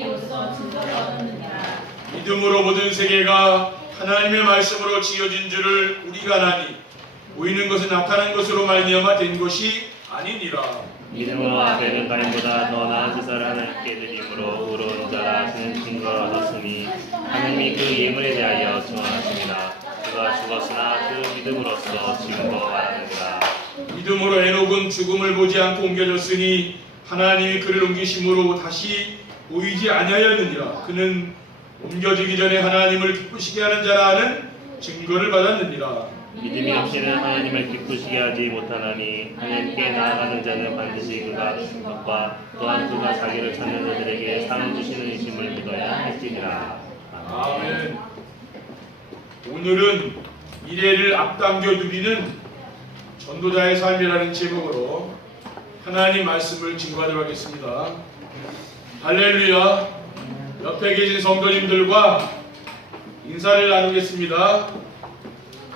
이로써 증거를 얻었느니라. 믿음으로 모든 세계가 하나님의 말씀으로 지어진 줄을 우리가 나니 보이는 것은 나타난 것으로 말미암아 된 것이 아니니라. 믿음으로 아벨은 가인보다 더 나은 제사를 하나님께 드림으로 의로운 자라 하시는 증거를 얻었으니 하나님이 그 예물에 대하여 증언하십니다. 그가 죽었으나 그 믿음으로써 지금도 말하느니라. 믿음으로 에녹은 죽음을 보지 않고 옮겨졌으니 하나님이 그를 옮기심으로 다시 보이지 아니하였느니라. 그는 옮겨지기 전에 하나님을 기쁘시게 하는 자라는 증거를 받았느니라. 믿음이 없이는 하나님을 기쁘시게 하지 못하나니 하나님께 나아가는 자는 반드시 그가 주신 것과 또한 그가 자기를 찾는 자들에게 상을 주시는 이심을 믿어야 할지니라. 아멘. 오늘은 미래를 앞당겨 누리는 전도자의 삶이라는 제목으로 하나님 말씀을 증거하도록 하겠습니다. 할렐루야. 옆에 계신 성도님들과 인사를 나누겠습니다.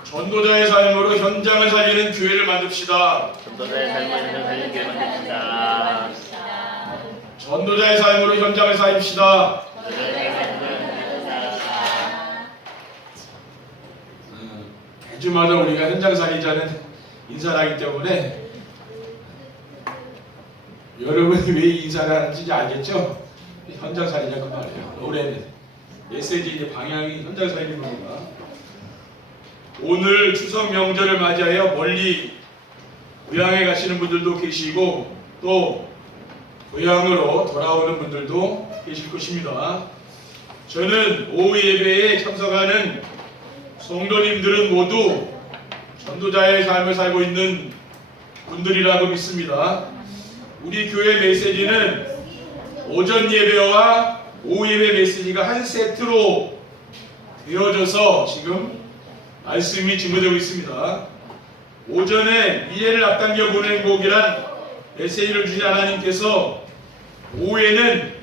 전도자의 삶으로 현장을 살리는 교회를 만듭시다. 전도자의 삶을 살리는 교회 만듭시다. 전도자의 삶으로 현장을 살립시다. 매주마다 우리가 현장 살리자는 인사를 하기 때문에 여러분이 왜 인사를 하는지 이제 알겠죠? 현장 살리자 그 말이에요. 올해는 메시지 이제 방향이 현장 살리는 겁니다. 오늘 추석 명절을 맞이하여 멀리 고향에 가시는 분들도 계시고 또 고향으로 돌아오는 분들도 계실 것입니다. 저는 오후 예배에 참석하는 성도님들은 모두 전도자의 삶을 살고 있는 분들이라고 믿습니다. 우리 교회 메시지는 오전 예배와 오후 예배 메시지가 한 세트로 되어져서 지금 말씀이 증거되고 있습니다. 오전에 미래를 앞당겨 보는 행복이란 메시지를 주신 하나님께서 오후에는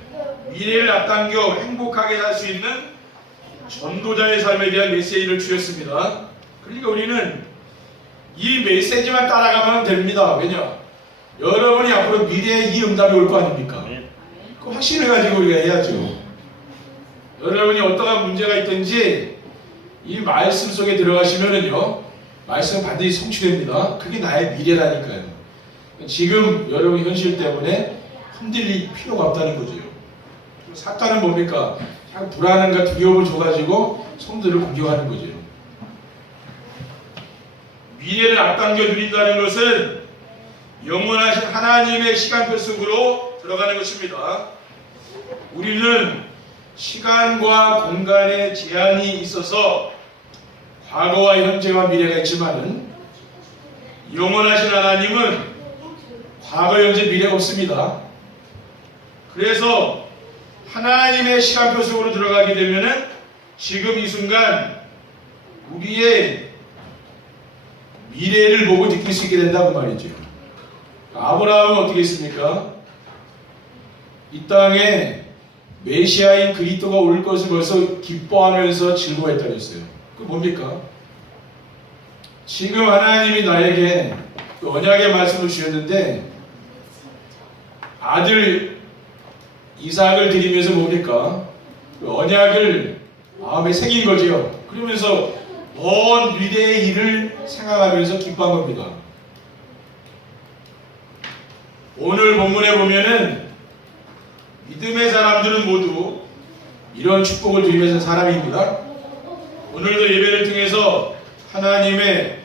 미래를 앞당겨 행복하게 살 수 있는 전도자의 삶에 대한 메시지를 주셨습니다. 그러니까 우리는 이 메시지만 따라가면 됩니다. 왜냐? 여러분이 앞으로 미래에 이 응답이 올 거 아닙니까? 그 확신해가지고 우리가 해야죠. 여러분이 어떠한 문제가 있든지 이 말씀 속에 들어가시면은요, 말씀은 반드시 성취됩니다. 그게 나의 미래라니까요. 지금 여러분 현실 때문에 흔들릴 필요가 없다는 거죠. 사탄은 뭡니까? 그냥 불안함과 두려움을 줘가지고 성도들을 공격하는 거죠. 미래를 앞당겨 누린다는 것은 영원하신 하나님의 시간표 속으로 들어가는 것입니다. 우리는 시간과 공간에 제한이 있어서 과거와 현재와 미래가 있지만은 영원하신 하나님은 과거, 현재, 미래가 없습니다. 그래서 하나님의 시간표 속으로 들어가게 되면은 지금 이 순간 우리의 미래를 보고 느낄 수 있게 된다고 말이죠. 아브라함은 어떻게 했습니까? 이 땅에 메시아인 그리스도가 올 것을 벌써 기뻐하면서 즐거워했다고 했어요. 그 뭡니까? 지금 하나님이 나에게 그 언약의 말씀을 주셨는데 아들 이삭을 드리면서 뭡니까? 그 언약을 마음에 새긴 거죠. 그러면서 먼 미래의 일을 생각하면서 기뻐한 겁니다. 오늘 본문에 보면은 믿음의 사람들은 모두 이런 축복을 드리면서 사람입니다. 오늘도 예배를 통해서 하나님의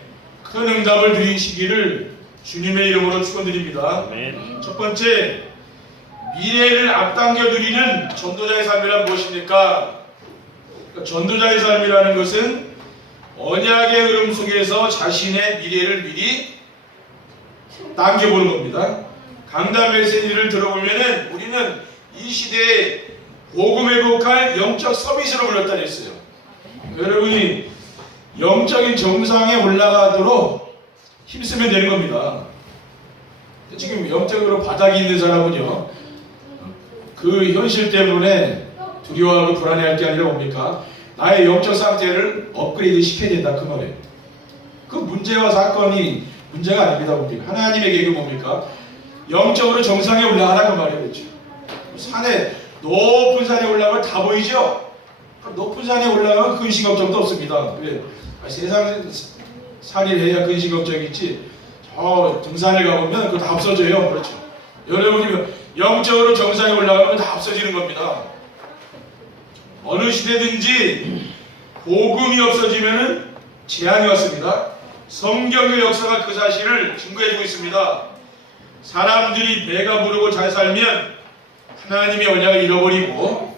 큰 응답을 드리시기를 주님의 이름으로 축원드립니다. 첫 번째, 미래를 앞당겨 드리는 전도자의 삶이란 무엇입니까? 전도자의 삶이라는 것은 언약의 흐름 속에서 자신의 미래를 미리 당겨보는 겁니다. 강단 메시지를 들어보면은 우리는 이 시대에 복음 회복할 영적 서비스로 불렸다 했어요. 여러분이 영적인 정상에 올라가도록 힘쓰면 되는 겁니다. 지금 영적으로 바닥이 있는 사람은요, 그 현실 때문에 두려워하고 불안해할 게 아니라 뭡니까? 나의 영적 상태를 업그레이드 시켜야 된다 그 말이에요. 그 문제와 사건이 문제가 아닙니다. 뭡니까? 하나님의 계획은 뭡니까? 영적으로 정상에 올라가라는 말이에요. 그렇죠? 산에 높은 산에 올라가면 다 보이죠? 높은 산에 올라가면 근심 걱정도 없습니다. 왜? 세상 살이를 해야 근심 걱정이 있지. 저 등산에 가보면 그거 다 없어져요. 그렇죠? 여러분이 영적으로 정상에 올라가면 다 없어지는 겁니다. 어느 시대든지 복음이 없어지면은 재앙이 왔습니다. 성경의 역사가 그 사실을 증거해주고 있습니다. 사람들이 배가 부르고 잘 살면 하나님의 언약을 잃어버리고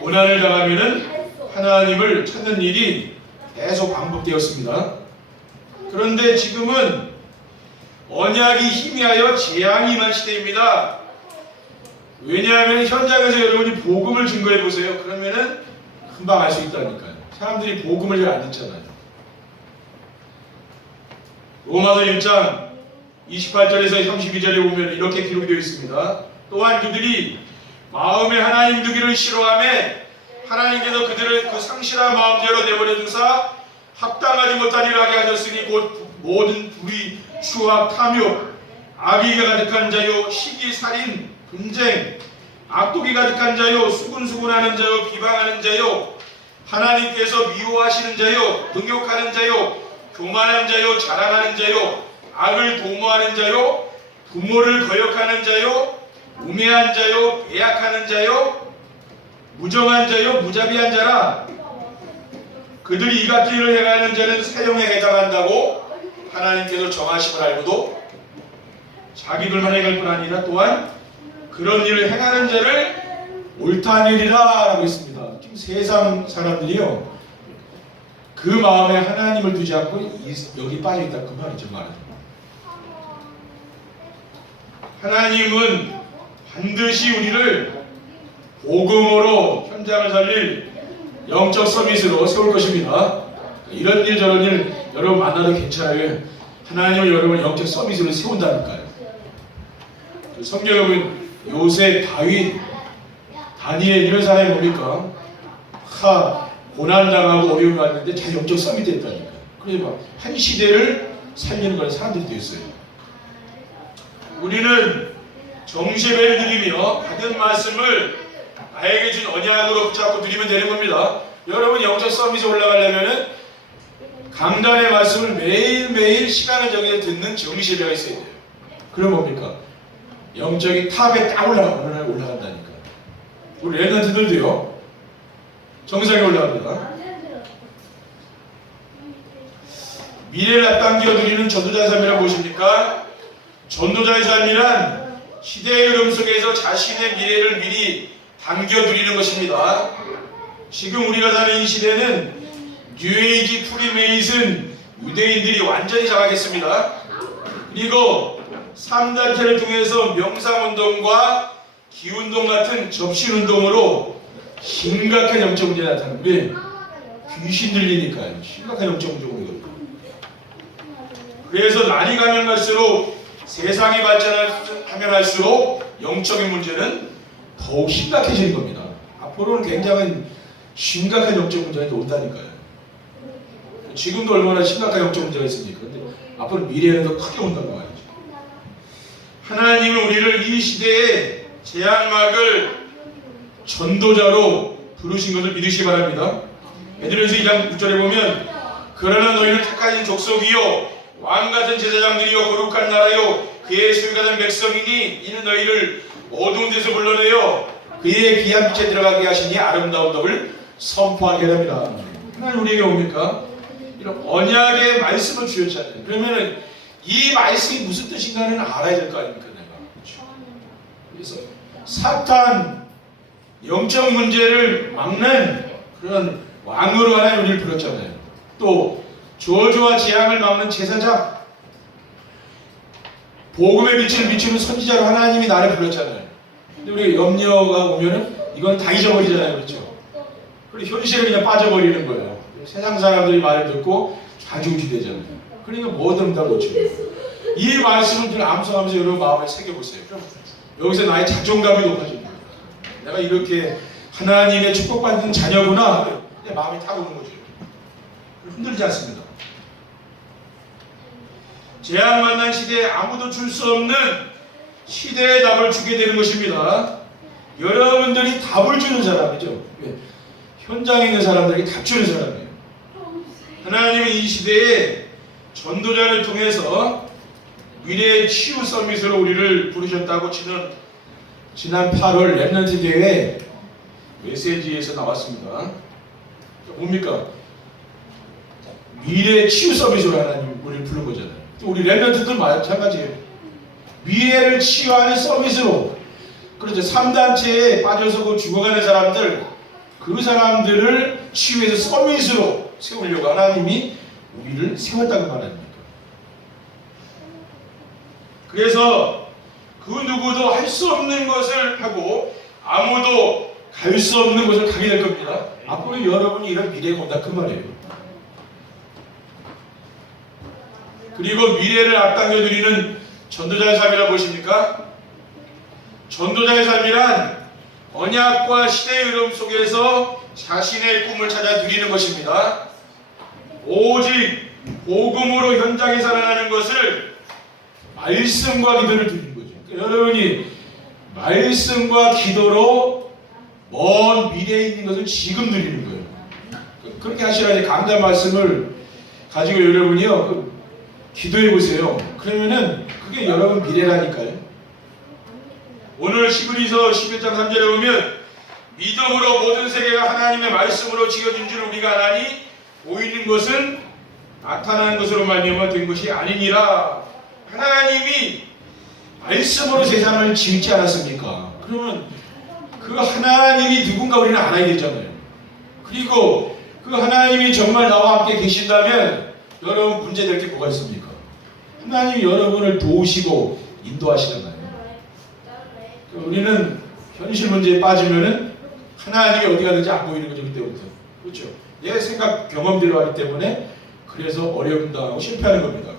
고난을 당하면은 하나님을 찾는 일이 계속 반복되었습니다. 그런데 지금은 언약이 희미하여 재앙이 임한 시대입니다. 왜냐하면 현장에서 여러분이 복음을 증거해 보세요. 그러면은 금방 알 수 있다니까요. 사람들이 복음을 잘 안 듣잖아요. 로마서 1장 28절에서 32절에 보면 이렇게 기록이 되어 있습니다. 또한 그들이 마음에 하나님 두기를 싫어하며 하나님께서 그들을 그 상실한 마음대로 내버려 두사 합당하지 못한 일을 하게 하셨으니 곧 모든 불의, 추악, 탐욕, 악의가 가득한 자요, 시기, 살인, 분쟁, 악독이 가득한 자요, 수군수군하는 자요, 비방하는 자요, 하나님께서 미워하시는 자요, 능욕하는 자요, 교만한 자요, 자랑하는 자요, 악을 도모하는 자요, 부모를 거역하는 자요, 우매한 자요, 배약하는 자요, 무정한 자요, 무자비한 자라. 그들이 이 같은 일을 행하는 자는 사형에 해당한다고 하나님께서 정하심을 알고도 자기들만 행할 뿐 아니라 또한 그런 일을 행하는 자를 옳다는 일이라 라고 했습니다. 지금 세상 사람들이요, 그 마음에 하나님을 두지 않고 여기 빠져있다 그 말이죠. 하나님은 반드시 우리를 복음으로 현장을 살릴 영적 서밋으로 세울 것입니다. 이런 일 저런 일 여러분 만나도 괜찮아요. 하나님은 여러분 영적 서밋으로 세운다니까요. 성경에 보면 요셉, 다윗, 다니엘 이런 사람이 뭡니까? 고난당하고 어려움이 왔는데 잘 영적 서밋이 됐다니까요. 그래서 한 시대를 살리는 그런 사람들이 되었어요. 우리는 정죄배를 드리며 받은 말씀을 나에게 준 언약으로 붙잡고 드리면 되는 겁니다. 여러분 영적 서밋에 올라가려면 강단의 말씀을 매일매일 시간을 정해서 듣는 정죄배가 있어야 돼요. 그럼 뭡니까? 영적인 탑에 딱 올라간다니까. 우리 랩런트들도요 정상에 올라갑니다. 미래를 앞당겨 드리는 전도자의 삶이란 무엇입니까? 전도자의 삶이란 시대의 흐름 속에서 자신의 미래를 미리 당겨드리는 것입니다. 지금 우리가 사는 이 시대는 뉴에이지 프리메이슨 유대인들이 완전히 장악했습니다. 그리고 3단체를 통해서 명상운동과 기운동 같은 접신운동으로 심각한 영적 문제가 나타나는데 귀신 들리니까요. 심각한 영적 문제거든요. 그래서 날이 가면 갈수록 세상이 발전하면 할수록 영적인 문제는 더욱 심각해지는 겁니다. 앞으로는 굉장히 심각한 영적 문제가 온다니까요. 지금도 얼마나 심각한 영적 문제가 있습니까? 근데 앞으로 미래에는 더 크게 온다고 말이죠. 하나님은 우리를 이 시대에 재앙막을 전도자로 부르신 것을 믿으시기 바랍니다. 베드로전서 2장 6절에 보면 그러나 너희를 택하신 족속이요 왕같은 제사장들이요 거룩한 나라요 그의 소유가 백성이니 이는 너희를 어두운 데서 불러내어 그의 귀한 빛에 들어가게 하시니 아름다운 덕을 선포하게 합니다. 하나님 우리에게 뭡니까? 이런 언약의 말씀을 주셨잖아요. 그러면은 이 말씀이 무슨 뜻인가는 알아야 될 거 아닙니까? 내가. 그래서 사탄 영적 문제를 막는 그런 왕으로 하나님 우리를 불렀잖아요. 또 저주와 재앙을 막는 제사장, 복음의 빛을 비추는 선지자로 하나님이 나를 불렀잖아요. 근데 우리가 염려가 오면은 이건 다 잊어버리잖아요. 그렇죠? 그리고 현실에 그냥 빠져버리는 거예요. 세상 사람들이 말을 듣고 좌지우지 되잖아요. 그러니까 뭐든 다 놓쳐요. 이 말씀을 늘 암송하면서 여러분 마음에 새겨보세요. 그럼 여기서 나의 자존감이 높아집니다. 내가 이렇게 하나님의 축복받는 자녀구나. 내 마음이 탁 오는 거죠. 흔들리지 않습니다. 재앙 만난 시대에 아무도 줄 수 없는 시대의 답을 주게 되는 것입니다. 여러분들이 답을 주는 사람이죠. 현장에 있는 사람들에게 답 주는 사람이에요. 하나님은 이 시대에 전도자를 통해서 미래의 치유 서밋으로 우리를 부르셨다고 지난 8월 랩넌트 대회 메시지에서 나왔습니다. 뭡니까? 미래의 치유 서밋으로 하나님 우리를 부른 거잖아요. 우리 랩넌트도 마찬가지예요. 미래를 치유하는 서밋으로. 그렇죠. 3단체에 빠져서 죽어가는 사람들, 그 사람들을 치유해서 서밋으로 세우려고 하나님이 우리를 세웠다고 말합니다. 그래서 그 누구도 할 수 없는 것을 하고 아무도 갈 수 없는 곳을 가게 될 겁니다. 앞으로 여러분이 이런 미래가 온다 그 말이에요. 그리고 미래를 앞당겨 드리는 전도자의 삶이라 보십니까? 전도자의 삶이란 언약과 시대의 흐름 속에서 자신의 꿈을 찾아 누리는 것입니다. 오직 복음으로 현장에 살아나는 것을 말씀과 기도를 드리는 거죠. 그러니까 여러분이 말씀과 기도로 먼 미래에 있는 것을 지금 누리는 거예요. 그렇게 하시라니 강단 말씀을 가지고 여러분이요 기도해 보세요. 그러면은 그게 여러분 미래라니까요. 오늘 히브리서 11장 3절에 보면 믿음으로 모든 세계가 하나님의 말씀으로 지어진 줄 우리가 아나니 보이는 것은 나타나는 것으로 말미암아 된 것이 아니니라. 하나님이 말씀으로 세상을 지었지 않았습니까? 그러면 그 하나님이 누군가 우리는 알아야 되잖아요. 그리고 그 하나님이 정말 나와 함께 계신다면 여러분 문제될 게 뭐가 있습니까? 하나님이 여러분을 도우시고 인도하시잖아요. 우리는 현실 문제에 빠지면은 하나님이 어디 가든지 안 보이는 거죠. 그때부터. 그렇죠. 내 생각 경험대로 하기 때문에 그래서 어려움 당하고 실패하는 겁니다.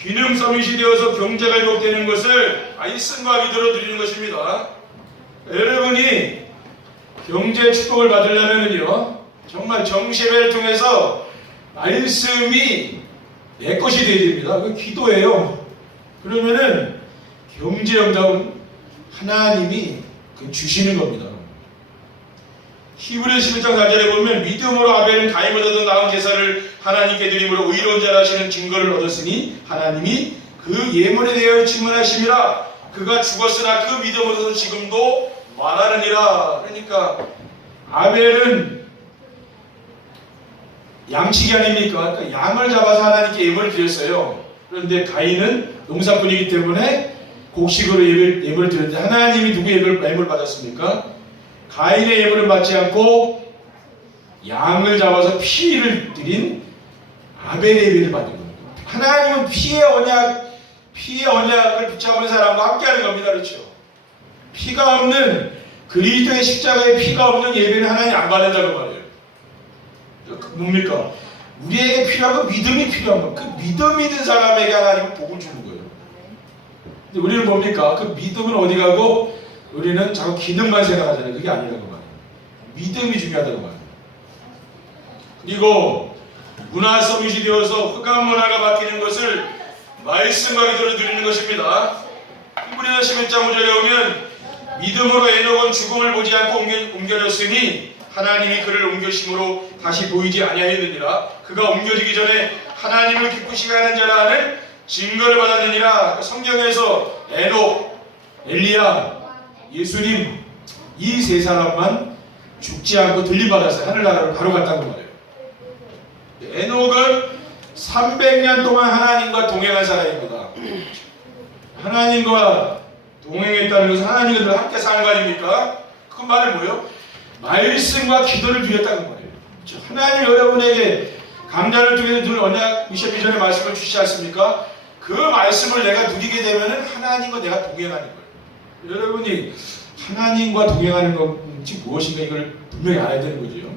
기능 서밋이 되어서 경제가 회복되는 것을 말씀과 기도로 드리는 것입니다. 여러분이 경제 축복을 받으려면요 정말 정시회를 통해서 말씀이 내 것이 되어야 됩니다. 그 기도예요. 그러면은 경제 영장은 하나님이 주시는 겁니다. 히브리서 11장 4절에 보면 믿음으로 아벨은 가인보다 더 나은 제사를 하나님께 드림으로 의로운 자라 하시는 증거를 얻었으니 하나님이 그 예물에 대하여 증언하심이라. 그가 죽었으나 그 믿음으로서 지금도 말하느니라. 그러니까 아벨은 양치기 아닙니까? 그러니까 양을 잡아서 하나님께 예물을 드렸어요. 그런데 가인은 농사꾼이기 때문에 곡식으로 예물을 드렸는데 하나님이 누구 예물을 받았습니까? 가인의 예물을 받지 않고 양을 잡아서 피를 드린 아벨의 예물을 받은 겁니다. 하나님은 피의 언약을 붙잡은 사람과 함께하는 겁니다. 그렇죠? 피가 없는 그리스도의 십자가에 피가 없는 예배는 하나님 안 받는다고 말해요. 뭡니까? 우리에게 필요한 건 믿음이 필요한 거. 그 믿음 있는 사람에게 하나님은 복을 주는 거예요. 근데 우리는 뭡니까? 그 믿음은 어디 가고 우리는 자꾸 기능만 생각하잖아요. 그게 아니라고 말해요. 믿음이 중요하다고 말해요. 그리고 문화 서밋이 되어서 흑암 문화가 바뀌는 것을 말씀과 기도로 드리는 것입니다. 히브리서 11장 5절에 오면 믿음으로 에녹은 죽음을 보지 않고 옮겨졌으니 하나님이 그를 옮겨심으로 다시 보이지 아니하였느니라. 그가 옮겨지기 전에 하나님을 기쁘시게 하는 자라 하는 증거를 받았느니라. 성경에서 에녹, 엘리야, 예수님 이 세 사람만 죽지 않고 들림받았어요. 하늘나라로 바로 갔다고 말해요. 에녹은 300년 동안 하나님과 동행한 사람입니다. 하나님과 동행했다는 것은 하나님과 늘 함께 사는 거 아닙니까? 그 말은 뭐예요? 말씀과 기도를 드렸다는 거예요. 그렇죠? 하나님 여러분에게 강단을 통해서 늘 언약 미션 비전의 말씀을 주시지 않습니까? 그 말씀을 내가 누리게 되면 하나님과 내가 동행하는 거예요. 여러분이 하나님과 동행하는 것이 무엇인가 이걸 분명히 알아야 되는 거죠.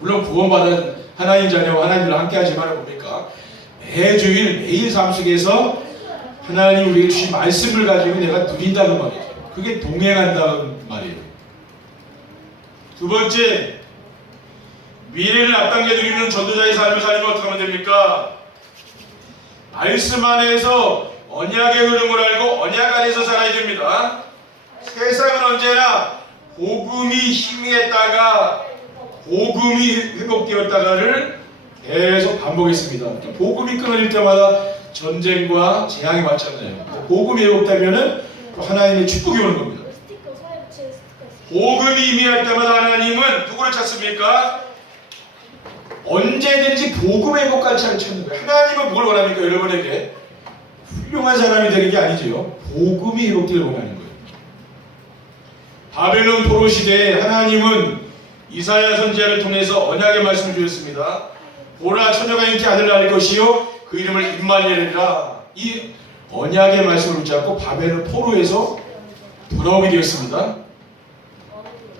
물론 구원받은 하나님 자녀와 하나님과 함께 하지만 뭡니까? 매주일 매일 삶 속에서 하나님 우리에게 주신 말씀을 가지고 내가 누린다는 말이죠. 그게 동행한다는 말이에요. 두 번째, 미래를 앞당겨 누리는 전도자의 삶을 살면 어떻게 하면 됩니까? 말씀 안에서 언약의 흐름을 알고 언약 안에서 살아야 됩니다. 세상은 언제나 복음이 희미했다가 복음이 회복되었다가를 계속 반복했습니다. 복음이 끊어질 때마다 전쟁과 재앙이 왔잖아요. 복음이 회복되면은 또 하나님의 축복이 오는 겁니다. 복음이 희미할 때마다 하나님은 누구를 찾습니까? 언제든지 복음의 회복까지 찾는 거예요. 하나님은 뭘 원합니까? 여러분에게 훌륭한 사람이 되는 게 아니죠. 복음이 회복되길 원하는 거예요. 바벨론 포로 시대에 하나님은 이사야 선지자를 통해서 언약의 말씀을 주셨습니다. 보라 처녀가 잉태 아들을 낳을 것이요 그 이름을 임마누엘이라. 이 언약의 말씀을 붙잡고 바벨론 포로에서 돌아오게 되었습니다.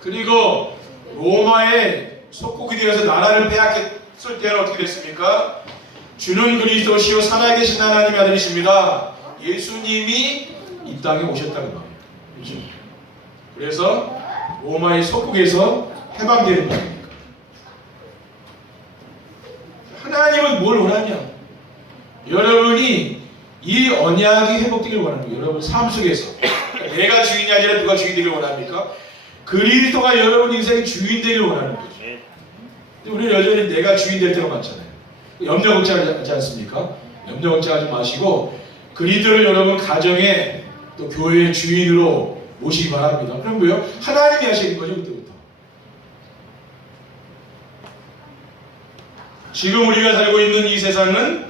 그리고 로마의 속국이 되어서 나라를 빼앗겼을 때는 어떻게 됐습니까? 주는 그리스도시요 살아계신 하나님의 아들이십니다. 예수님이 이 땅에 오셨다는 말이에요. 그렇죠? 그래서 로마의 속국에서 해방되는 거예요. 하나님은 뭘 원하냐? 여러분이 이 언약이 회복되길 원하는 거예요. 여러분 삶 속에서 내가 주인이 아니라 누가 주인 되길 원합니까? 그리스도가 여러분 인생의 주인 되길 원하는 거죠. 근데 우리는 여전히 내가 주인 될 때가 많잖아요. 염려 걱정하지 않습니까? 염려 걱정하지 마시고 그리스도를 여러분 가정의 또 교회의 주인으로 모시기 바랍니다. 그럼 뭐요? 하나님이 하시는 거죠, 그때부터. 지금 우리가 살고 있는 이 세상은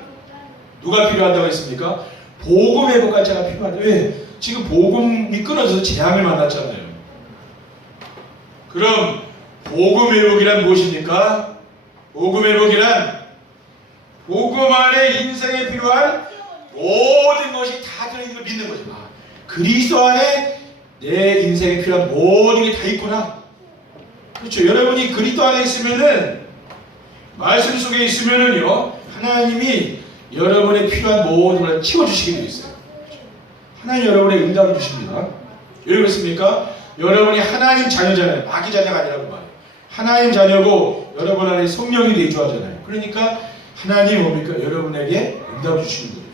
누가 필요하다고 했습니까? 복음 회복자가 필요하다. 왜? 지금 복음이 끊어져서 재앙을 만났잖아요. 그럼 복음 회복이란 무엇입니까? 복음 회복이란 복음 안에 인생에 필요한 모든 것이 다 들어있는 걸 믿는 거죠. 그리스도 안에 내 인생에 필요한 모든 게 다 있구나. 그렇죠. 여러분이 그리스도 안에 있으면은 말씀 속에 있으면은요 하나님이 여러분의 필요한 모든 걸 채워주시게 되어 있어요. 하나님 여러분의 응답을 주십니다. 왜 그렇습니까? 여러분이 하나님 자녀잖아요. 마귀 자녀가 아니라고 말해요. 하나님 자녀고 여러분 안에 성령이 내주하잖아요. 그러니까 하나님 뭡니까? 여러분에게 응답을 주시는 거예요.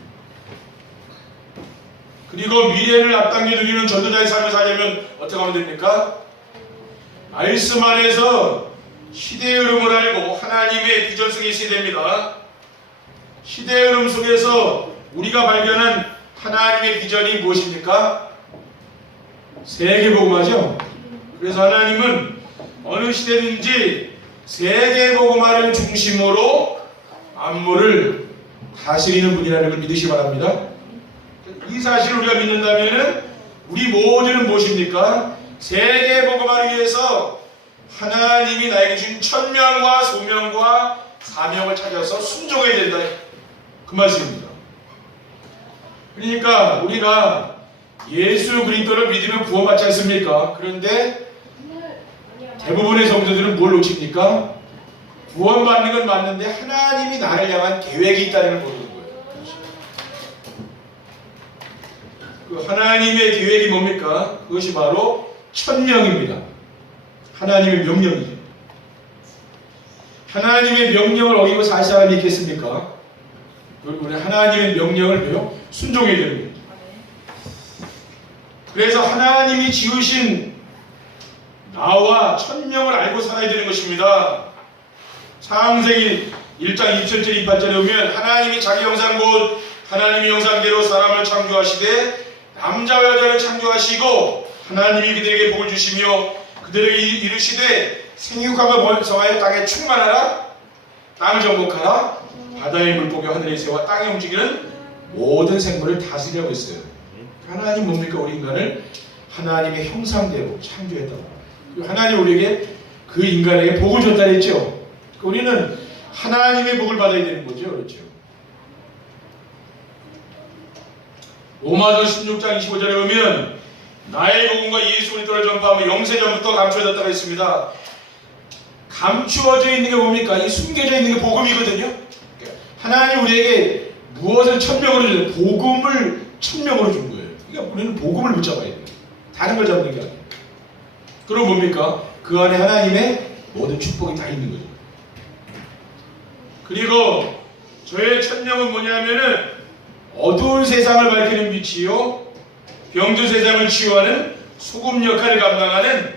그리고 미래를 앞당겨 드리는 전도자의 삶을 살려면 어떻게 하면 됩니까? 말씀 안에서 시대의 흐름을 알고 하나님의 비전 속에 있어야 됩니다. 시대의 흐름 속에서 우리가 발견한 하나님의 비전이 무엇입니까? 세계복음화죠. 그래서 하나님은 어느 시대든지 세계복음화를 중심으로 만물을 다스리는 분이라는 걸 믿으시기 바랍니다. 이 사실을 우리가 믿는다면 우리 모두는 무엇입니까? 세계복음화를 위해서 하나님이 나에게 주신 천명과 소명과 사명을 찾아서 순종해야 된다. 그 말씀입니다. 그러니까 우리가 예수 그리스도를 믿으면 구원받지 않습니까? 그런데 대부분의 성도들은 뭘 놓칩니까? 구원받는 건 맞는데 하나님이 나를 향한 계획이 있다는 걸 모르는 거예요. 그 하나님의 계획이 뭡니까? 그것이 바로 천명입니다. 하나님의 명령이죠. 하나님의 명령을 어기고 살 사람이 있겠습니까? 우리 하나님의 명령을 왜요? 순종해야 되는 거예요. 그래서 하나님이 지으신 나와 천명을 알고 살아야 되는 것입니다. 창세기 1장 2절째 2절에 보면 하나님이 자기 형상 곧 하나님의 형상대로 사람을 창조하시되 남자와 여자를 창조하시고 하나님이 그들에게 복을 주시며 그들에게 이르시되 생육하고 번성하여 땅에 충만하라 땅을 정복하라 바다의 물고기와 하늘의 새와 땅에 움직이는 모든 생물을 다스리라고 했어요. 하나님 뭡니까? 우리 인간을 하나님의 형상대로 창조했다고. 하나님 우리에게 그 인간에게 복을 줬다 했죠. 우리는 하나님의 복을 받아야 되는 거죠. 그렇죠. 로마서 16장 25절에 보면 나의 복음과 예수 그리스도를 전파하며 영세전부터 감추어졌다고 했습니다. 감추어져 있는 게 뭡니까? 이 숨겨져 있는 게 복음이거든요. 하나님 우리에게 무엇을 천명으로 주는 복음을 천명으로 준 거예요. 그러니까 우리는 복음을 붙잡아야 돼요. 다른 걸 잡는 게 아니에요. 그럼 뭡니까? 그 안에 하나님의 모든 축복이 다 있는 거죠. 그리고 저의 천명은 뭐냐면은 어두운 세상을 밝히는 빛이요 병든 세상을 치유하는 소금 역할을 감당하는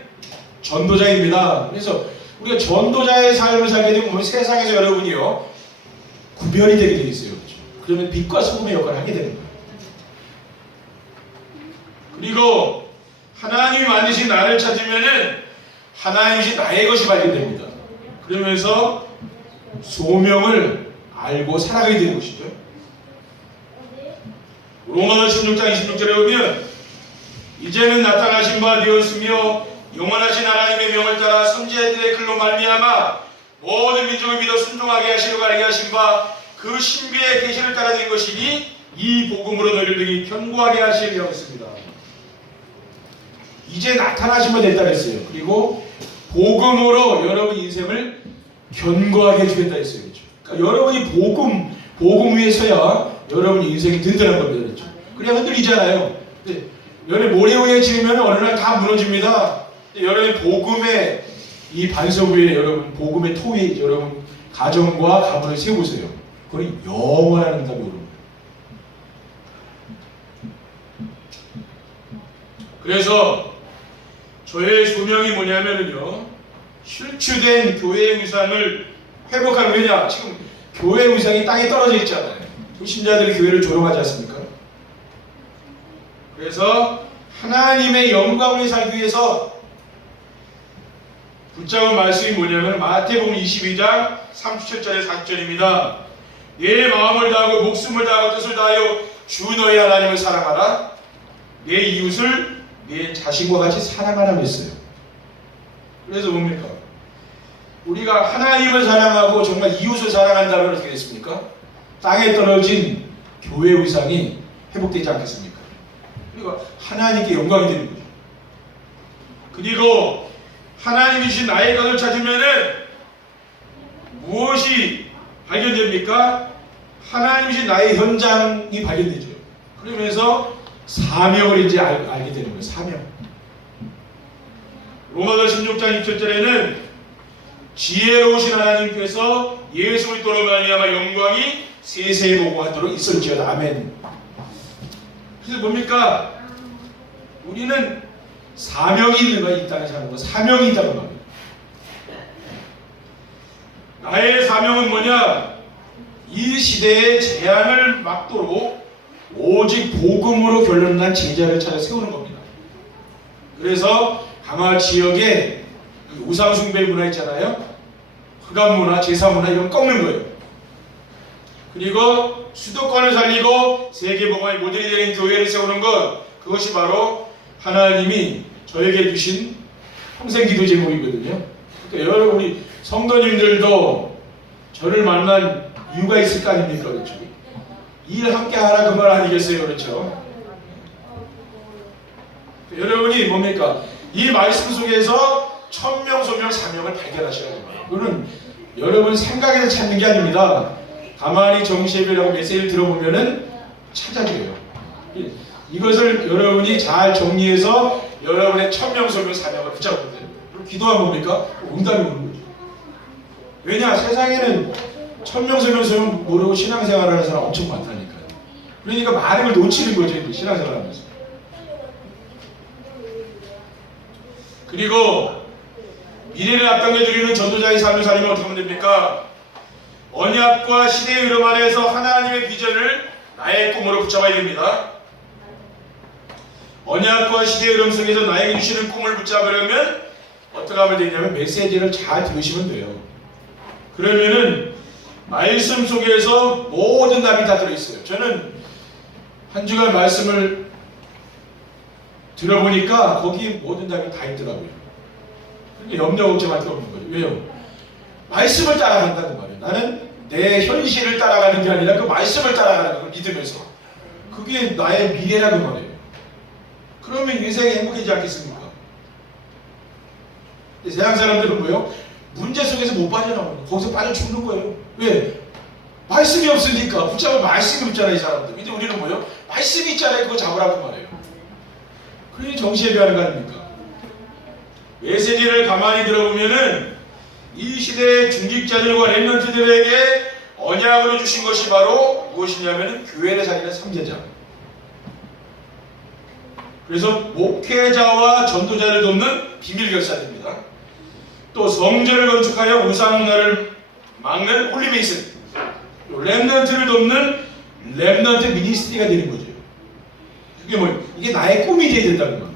전도자입니다. 그래서 우리가 전도자의 삶을 살게 되면 세상에서 여러분이요 구별이 되게 되어 있어요. 그렇죠? 그러면 빛과 소금의 역할을 하게 되는 거예요. 그리고 하나님이 만드신 나를 찾으면은 하나님이 나의 것이 발견됩니다. 그러면서 소명을 알고 살아가게 되는 것이죠. 로마서 16장 26절에 보면 이제는 나타나신 바 되었으며 영원하신 하나님의 명을 따라 선지자들의 글로 말미암아 모든 민족을 믿어 순종하게 하시려고 알게 하신 바 그 신비의 계시를 따라된 것이니 이 복음으로 너희를 능히 견고하게 하시려고 했습니다. 이제 나타나시면 됐다 그랬어요. 그리고 복음으로 여러분 인생을 견고하게 해주겠다 했어요. 그렇죠? 그러니까 여러분이 복음 위에 서야 여러분 인생이 든든한 겁니다. 그렇죠? 그래야 흔들리잖아요. 여러분 모래 위에 지으면 어느 날 다 무너집니다. 여러분 복음의 이 반석 위에 여러분 복음의 토 위에 여러분 가정과 가문을 세우세요. 그건 영원한 응답이 오릅니다. 그래서 저의 소명이 뭐냐면요 실추된 교회의 위상을 회복하는 왜냐 지금 교회 위상이 땅에 떨어져 있잖아요. 신자들이 교회를 조롱하지 않습니까? 그래서 하나님의 영광을 살기 위해서 붙잡은 말씀이 뭐냐면 마태복음 22장 37절에 40절입니다. 내 마음을 다하고 목숨을 다하고 뜻을 다하여 주 너의 하나님을 사랑하라. 내 이웃을 내 자신과 같이 사랑하라고 했어요. 그래서 뭡니까? 우리가 하나님을 사랑하고 정말 이웃을 사랑한다면 어떻게 됐습니까? 땅에 떨어진 교회 위상이 회복되지 않겠습니까? 그리고 하나님께 영광이 되는 거죠. 그리고 하나님이신 나의 것을 찾으면은 무엇이 발견됩니까? 하나님이신 나의 현장이 발견되죠. 그러면서 사명을 이제 알게 되는 거예요. 사명. 로마서 16장 27절에는 지혜로우신 하나님께서 예수 그리스도로 말미암아 영광이 세세에 보고하도록 있을지어다. 아멘. 그래서 뭡니까? 우리는 사명이 있는 거야. 이 땅에 사는 거. 사명이 있다는 겁니다. 나의 사명은 뭐냐? 이 시대의 재앙을 막도록 오직 복음으로 결론난 제자를 찾아 세우는 겁니다. 그래서 강화 지역에 우상숭배 문화 있잖아요. 흑암 문화, 제사 문화 이런 거 꺾는 거예요. 그리고 수도권을 살리고 세계복음의 모델이 되는 교회를 세우는 것, 그것이 바로 하나님이 저에게 주신 평생 기도 제목이거든요. 그러니까 여러분 우리 성도님들도 저를 만난 이유가 있을 거 아닙니까? 그렇죠? 일 함께 하라 그 말 아니겠어요? 그렇죠? 여러분이 뭡니까? 이 말씀 속에서 천명, 소명, 사명을 발견하셔야 됩니다. 이거는 여러분 생각에서 찾는 게 아닙니다. 가만히 정시예배라고 메시지를 들어보면은 찾아줘요. 이것을 여러분이 잘 정리해서 여러분의 천명, 소명, 사명을 붙잡으면 돼요. 그럼 기도하면 뭡니까? 응답이 오는 거죠. 왜냐? 세상에는 천명, 소명, 소명 모르고 신앙생활을 하는 사람 엄청 많다니까요. 그러니까 많은 걸 놓치는 거죠. 신앙생활 하면서. 그리고 미래를 앞당겨 드리는 전도자의 삶을 살면 어떻게 하면 됩니까? 언약과 시대의 흐름 안에서 하나님의 비전을 나의 꿈으로 붙잡아야 됩니다. 언약과 시대의 흐름 속에서 나에게 주시는 꿈을 붙잡으려면 어떻게 하면 되냐면 메시지를 잘 들으시면 돼요. 그러면은 말씀 속에서 모든 답이 다 들어있어요. 저는 한 주간 말씀을 들어보니까 거기 모든 답이 다 있더라고요. 그러니까 염려 걱정할 게 없는 거죠. 왜요? 말씀을 따라간다는 말이에요. 나는 내 현실을 따라가는 게 아니라 그 말씀을 따라가는 걸 믿으면서 그게 나의 미래라는 말이에요. 그러면 인생이 행복해지지 않겠습니까? 근데 세상 사람들은 뭐예요? 문제 속에서 못 빠져나오는 거예요. 거기서 빠져 죽는 거예요. 왜? 말씀이 없으니까. 붙잡으면 말씀이 없잖아요, 이 사람들. 근데 우리는 뭐예요? 말씀이 있잖아요. 그거 잡으라고 말해요. 그러니 정시예배하는 거 아닙니까? 메시지를 가만히 들어보면은 이 시대의 중직자들과 렘넌트들에게 언약으로 주신 것이 바로 무엇이냐면 교회를 살리는 3제자. 그래서 목회자와 전도자를 돕는 비밀결사입니다. 또 성전을 건축하여 우상문화를 막는 홀리메이슨, 렘넌트를 돕는 렘넌트 미니스트리가 되는 거죠. 이게 뭐예요? 이게 나의 꿈이 되어야 된다는 거예요.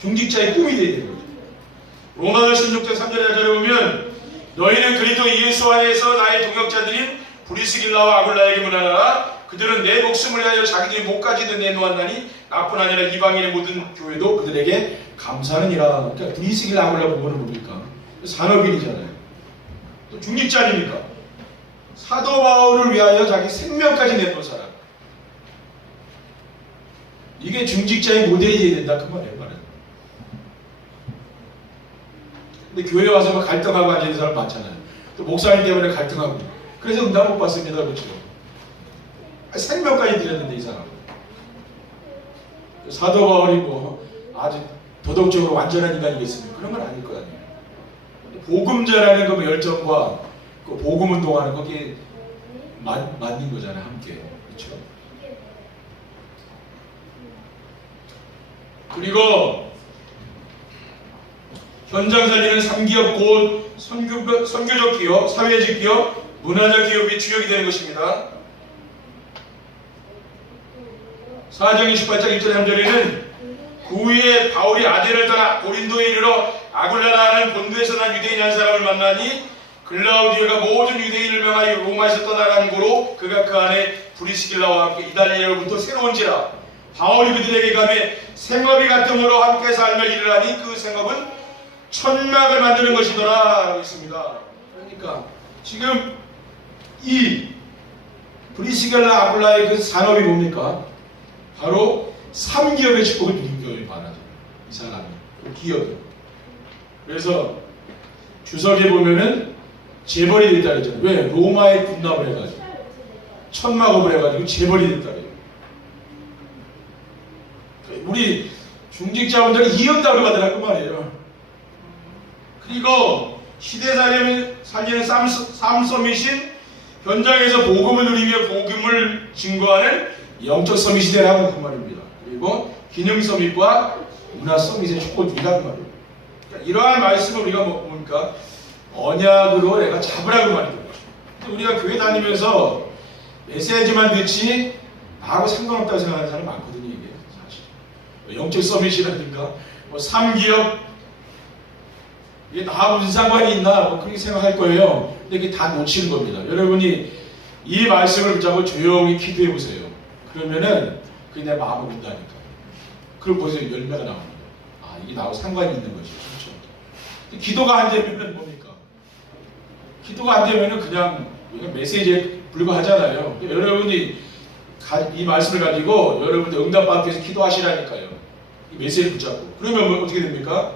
중직자의 꿈이 되어야 되는 거죠. 로마서 16장 3절에 자를 보면 너희는 그리스도 예수 안에서 나의 동역자들인 브리스길라와 아굴라에게 문하라. 그들은 내 목숨을 위하여 자기들이 목까지도 내놓았나니 나뿐 아니라 이방인의 모든 교회도 그들에게 감사하느니라. 그러니까 브리스길라 아굴라 부분은 뭡니까? 산업인이잖아요. 또 중직자 아닙니까? 사도 바울을 위하여 자기 생명까지 내놓은 사람. 이게 중직자의 모델이 돼야 된다 그 말이에요. 근데 교회 와서 막 갈등하고 앉아있는 사람 많잖아요. 또 목사님 때문에 갈등하고. 그래서 응답 못 받습니다. 그렇죠? 생명까지 드렸는데 이 사람. 사도 바울이 뭐 아주 도덕적으로 완전한 인간이겠습니까? 그런 건 아닐 거 아니에요. 복음자라는 그 열정과 그 복음 운동하는 거기에 맞는 거잖아요. 함께. 그렇죠? 그리고 현장 살리는 3기업 곧 선교적 기업, 사회적 기업, 문화적 기업이 주역이 되는 것입니다. 사도행 28장 1절 3절에는 그 후에 바울이 아덴을 떠나 고린도에 이르러 아굴라라는 본도에서 난 유대인 한 사람을 만나니 글라우디오가 모든 유대인을 명하여 로마에서 떠나간 고로 그가 그 안에 브리스길라와 함께 이달리아로부터 새로운지라. 바울이 그들에게 가매 생업이 같음으로 함께 살며 일을 하니 그 생업은 천막을 만드는 것이더라 라고 있습니다. 그러니까 지금 이 브리스길라 아굴라의 그 산업이 뭡니까? 바로 3기업의 축복을 누린 교회에 말하죠. 이 사람이 그 기업이. 그래서 주석에 보면은 재벌이 됐다 그랬잖아요. 왜? 로마에 군납을 해가지고 천막업을 해가지고 재벌이 됐다 그래요. 우리 중직자분들은 이은다고 가더라고 말이에요. 그리고 시대사를 살리는 삼서밋인 현장에서 복음을 누리며 복음을 증거하는 영적 서밋이 되라고 그 말입니다. 그리고 기능 서밋과 문화 서밋의 축복을 주라고 말입니다. 그러니까 이러한 말씀을 우리가 뭡니까? 언약으로 내가 잡으라고 말이죠. 우리가 교회 다니면서 메시지만 듣지 나하고 상관없다고 생각하는 사람 많거든요. 이게 사실 영적 서밋이라든가 뭐 3기업 이게 나하고 무슨 상관이 있나 뭐 그렇게 생각할 거예요. 근데 이게 다 놓치는 겁니다. 여러분이 이 말씀을 붙잡고 조용히 기도해 보세요. 그러면은 그게 내 마음을 온다니까. 그걸 보세요. 열매가 나옵니다. 아 이게 나하고 상관이 있는 것이죠. 그렇죠? 기도가 안 되면 뭡니까? 기도가 안 되면은 그냥 메시지에 불과하잖아요. 여러분이 이 말씀을 가지고 여러분들 응답받기 위해서 기도하시라니까요. 이 메시지를 붙잡고. 그러면 뭐 어떻게 됩니까?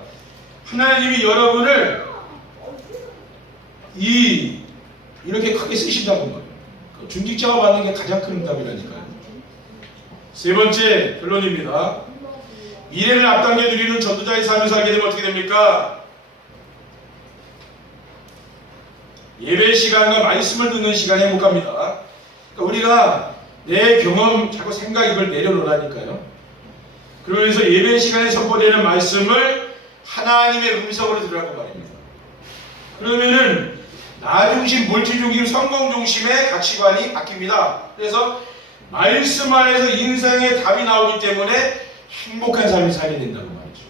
하나님이 여러분을 이렇게 크게 쓰신다는 거예요. 중직자가 받는 게 가장 큰 응답이라니까요. 세 번째 결론입니다. 미래를 앞당겨 누리는 전도자의 삶을 살게 되면 어떻게 됩니까? 예배 시간과 말씀을 듣는 시간이 행복합니다. 그러니까 우리가 내 경험, 자꾸 생각 이걸 내려놓으라니까요. 그러면서 예배 시간에 선포되는 말씀을 하나님의 음성으로 들으라고 말입니다. 그러면은 나 중심, 물질 중심, 성공 중심의 가치관이 바뀝니다. 그래서 말씀 안에서 인생의 답이 나오기 때문에 행복한 삶을 살게 된다고 말이죠.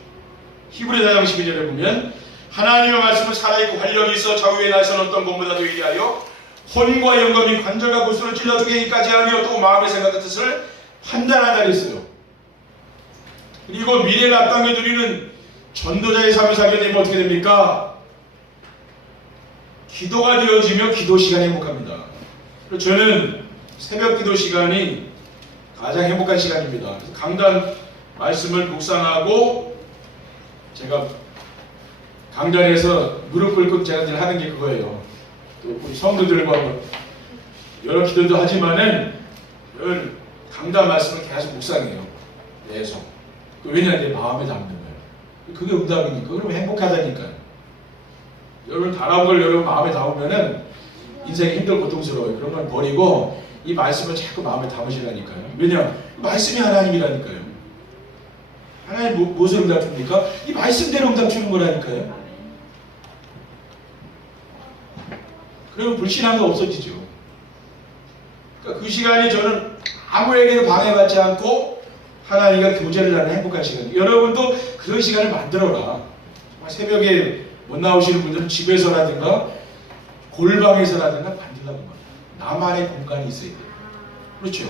히브리서 4장 12절에 보면 하나님의 말씀은 살아있고 활력이 있어 좌우에 나선 어떤 것보다도 예리하여 혼과 영감이 관절과 골수를 찔러주기까지 하며 또 마음의 생각과 뜻을 판단한다 그랬어요. 그리고 미래를 앞당겨 드리는 전도자의 삶을 살게 되면 어떻게 됩니까? 기도가 되어지며 기도 시간이 행복합니다. 저는 새벽 기도 시간이 가장 행복한 시간입니다. 그래서 강단 말씀을 묵상하고 제가 강단에서 무릎 꿇고 제가 늘 하는 게 그거예요. 또 우리 성도들과 여러 기도도 하지만은 늘 강단 말씀을 계속 묵상해요. 계속. 왜냐하면 내 마음에 담는 거예요. 그게 응답이니까. 그러면 행복하다니까요. 여러분 바라본 걸 여러분 마음에 담으면은 인생이 힘들고 고통스러워요. 그런 걸 버리고 이 말씀을 자꾸 마음에 담으시라니까요. 왜냐? 말씀이 하나님이라니까요. 하나님 무엇을 응답 줍니까? 이 말씀대로 응답 주는 거라니까요. 그러면 불신함도 없어지죠. 그러니까 그 시간이 저는 아무에게도 방해받지 않고 하나님과 교제를 하는 행복한 시간이에요. 여러분도 그런 시간을 만들어라. 새벽에 못 나오시는 분들은 집에서라든가 골방에서라든가 만들라고 말이에요. 나만의 공간이 있어야 돼요. 그렇죠?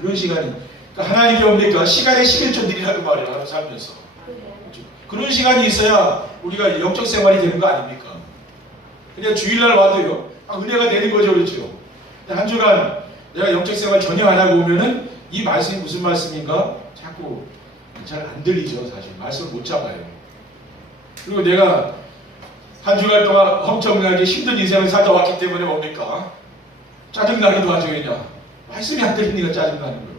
그런 시간이. 그러니까 하나님이 뭡니까? 시간의 11조 드리라고 말이에요. 하루 살면서. 그렇죠? 그런 시간이 있어야 우리가 영적 생활이 되는 거 아닙니까? 그냥 주일날 와도요. 은혜가 되는 거죠. 그렇죠? 한 주간 내가 영적 생활 전혀 안 하고 오면은 이 말씀이 무슨 말씀인가? 자꾸 잘 안 들리죠. 사실. 말씀을 못 잡아요. 그리고 내가 한 주간 동안 엄청나게 힘든 인생을 살아왔기 때문에 뭡니까? 짜증나기도 하죠. 그냥. 말씀이 안 들리니까 짜증나는 거예요.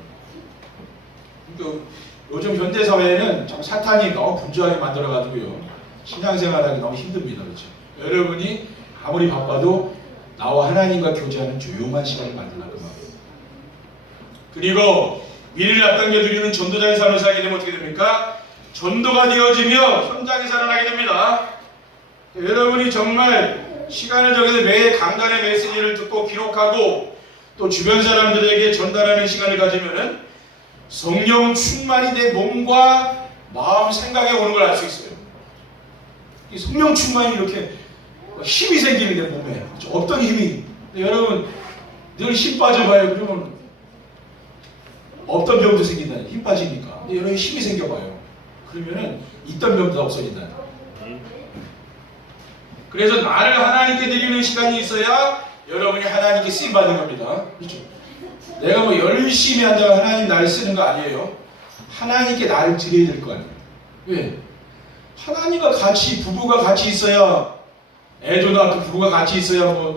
그러니까 요즘 현대사회에는 참 사탄이 너무 분주하게 만들어가지고요. 신앙생활하기 너무 힘듭니다. 그렇죠? 여러분이 아무리 바빠도 나와 하나님과 교제하는 조용한 시간을 만들라고 말이에요. 그리고 미래를 앞당겨드리는 전도자의 삶을 살게 되면 어떻게 됩니까? 전도가 되어지며 현장에 살아나게 됩니다. 여러분이 정말 시간을 정해서 매일 강단의 메시지를 듣고 기록하고 또 주변 사람들에게 전달하는 시간을 가지면은 성령 충만이 내 몸과 마음, 생각에 오는 걸 알 수 있어요. 이 성령 충만이 이렇게 힘이 생기는 내 몸에. 어떤 힘이? 여러분 늘 힘 빠져봐요. 그러면 없던 병도 생긴다. 힘 빠지니까. 여러분 힘이 생겨봐요. 그러면은 있던 병도 다 없어진다. 그래서 나를 하나님께 드리는 시간이 있어야 여러분이 하나님께 쓰임 받는 겁니다. 그렇죠? 내가 뭐 열심히 한다고 하나님 나를 쓰는 거 아니에요. 하나님께 나를 드려야 될 거 아니에요. 왜? 하나님과 같이 부부가 같이 있어야 애도 낳고 부부가 같이 있어야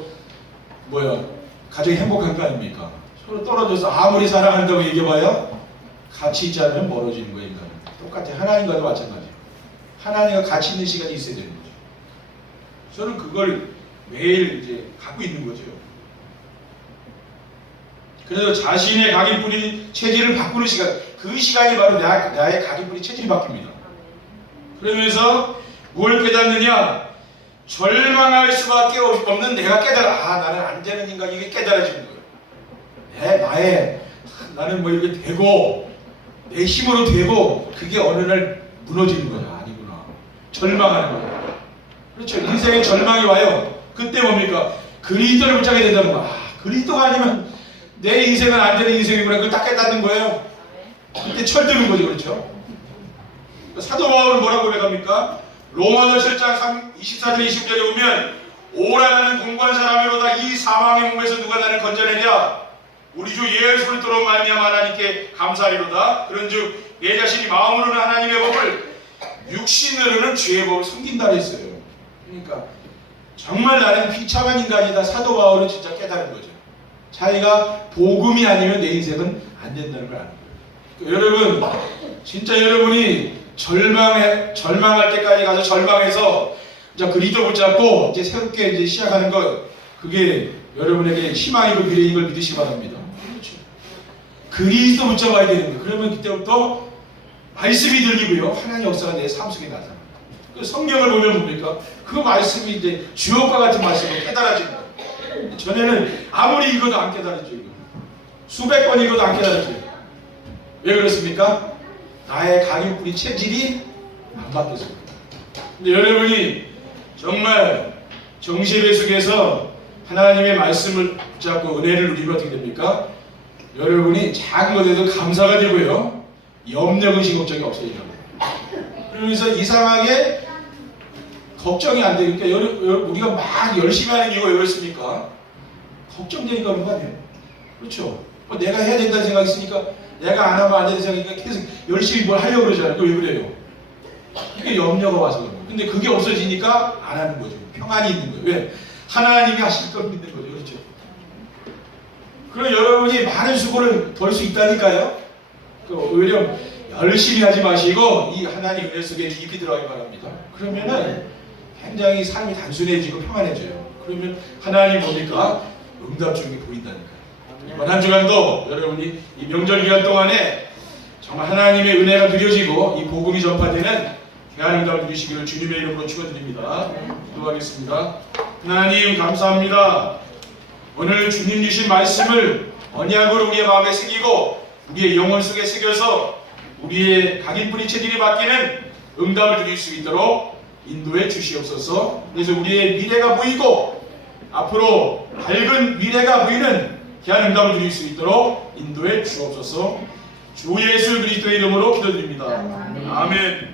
가정이 행복한 거 아닙니까? 서로 떨어져서 아무리 사랑한다고 얘기해봐야 같이 있지 않으면 멀어지는 거예요. 인간은. 똑같아요. 하나님과도 마찬가지예요. 하나님과 같이 있는 시간이 있어야 되는 거죠. 저는 그걸 매일 이제 갖고 있는 거죠. 그래서 자신의 각인 뿌린 체질을 바꾸는 시간, 그 시간이 바로 나의 각인 뿌린 체질이 바뀝니다. 그러면서 뭘 깨닫느냐? 절망할 수밖에 없는 내가 깨달아. 나는 안 되는 인간, 이게 깨달아지는 거예요. 나는 뭐 이렇게 되고, 내 힘으로 되고, 그게 어느 날 무너지는 거야. 아니구나. 절망하는 거야. 그렇죠. 인생에 절망이 와요. 그때 뭡니까? 그리스도를 붙잡게 된다는 거야. 그리스도가 아니면 내 인생은 안 되는 인생이구나. 그걸 딱 깨닫는 거예요. 그때 철드는 거죠. 그렇죠. 사도 바울은 뭐라고 고백합니까? 로마서 7장 24절 25절에 보면 오라 나는 공고한 사람이로다. 이 사망의 몸에서 누가 나를 건져내랴. 우리 주 예수 그리스도로 말미암아 하나님께 감사하리로다. 그런즉 내 자신이 마음으로는 하나님의 법을 육신으로는 죄의 법을 섬긴다 했어요. 그러니까 정말 나는 비참한 인간이다. 사도 바울은 진짜 깨달은 거죠. 자기가 복음이 아니면 내 인생은 안 된다는 걸 아는 거예요. 여러분 진짜 여러분이 절망할 때까지 가서 절망해서 이제 그리스도 붙잡고 이제 새롭게 이제 시작하는 것, 그게 여러분에게 희망이고 미래인 걸 믿으시기 바랍니다. 그렇죠. 그리스도 붙잡아야 되는 거예요. 그러면 그때부터 말씀이 들리고요, 하나님의 역사가 내 삶 속에 나타납니다. 그 성경을 보면 뭡니까? 그 말씀이 이제 주옥과 같은 말씀으로 깨달아지는 거예요. 전에는 아무리 읽어도 안 깨달았죠. 이거. 수백 번 읽어도 안 깨달았죠. 왜 그렇습니까? 나의 각인 뿌린 체질이 안 바뀌었습니다. 근데 여러분이 정말 정신의 속에서 하나님의 말씀을 붙잡고 은혜를 누리면 어떻게 됩니까? 여러분이 작은 것에도 감사가 되고요, 염려의식 걱정이 없어진다고. 그러면서 이상하게 걱정이 안 되니까 우리가 막 열심히 하는 이유가 왜 그렇습니까? 걱정되니까 그런 거 아니에요? 그렇죠? 뭐 내가 해야 된다는 생각이 있으니까, 내가 안 하면 안 되는 생각이니까 계속 열심히 뭘 하려고 그러잖아요. 왜 그래요? 그게 염려가 와서 그런 거예요. 근데 그게 없어지니까 안 하는 거죠. 평안이 있는 거예요. 왜? 하나님이 하실 걸 믿는 거죠. 그렇죠? 그럼 여러분이 많은 수고를 벌 수 있다니까요. 오히려 열심히 하지 마시고 이 하나님 은혜 속에 깊이 들어가기 바랍니다. 그러면은 굉장히 삶이 단순해지고 평안해져요. 그러면 하나님 뭡니까? 응답 중에 보인다니까요. 이번 한 주간도 여러분이 이 명절 기간 동안에 정말 하나님의 은혜가 누려지고 이 복음이 전파되는 귀한 응답을 누리시기를 주님의 이름으로 축원드립니다. 기도하겠습니다. 하나님 감사합니다. 오늘 주님 주신 말씀을 언약으로 우리의 마음에 새기고 우리의 영혼 속에 새겨서 우리의 각인 뿌리채들이 바뀌는 응답을 드릴 수 있도록 인도해 주시옵소서. 그래서 우리의 미래가 보이고 앞으로 밝은 미래가 보이는 귀한 응답을 드릴 수 있도록 인도해 주옵소서. 주 예수 그리스도의 이름으로 기도드립니다. 아멘.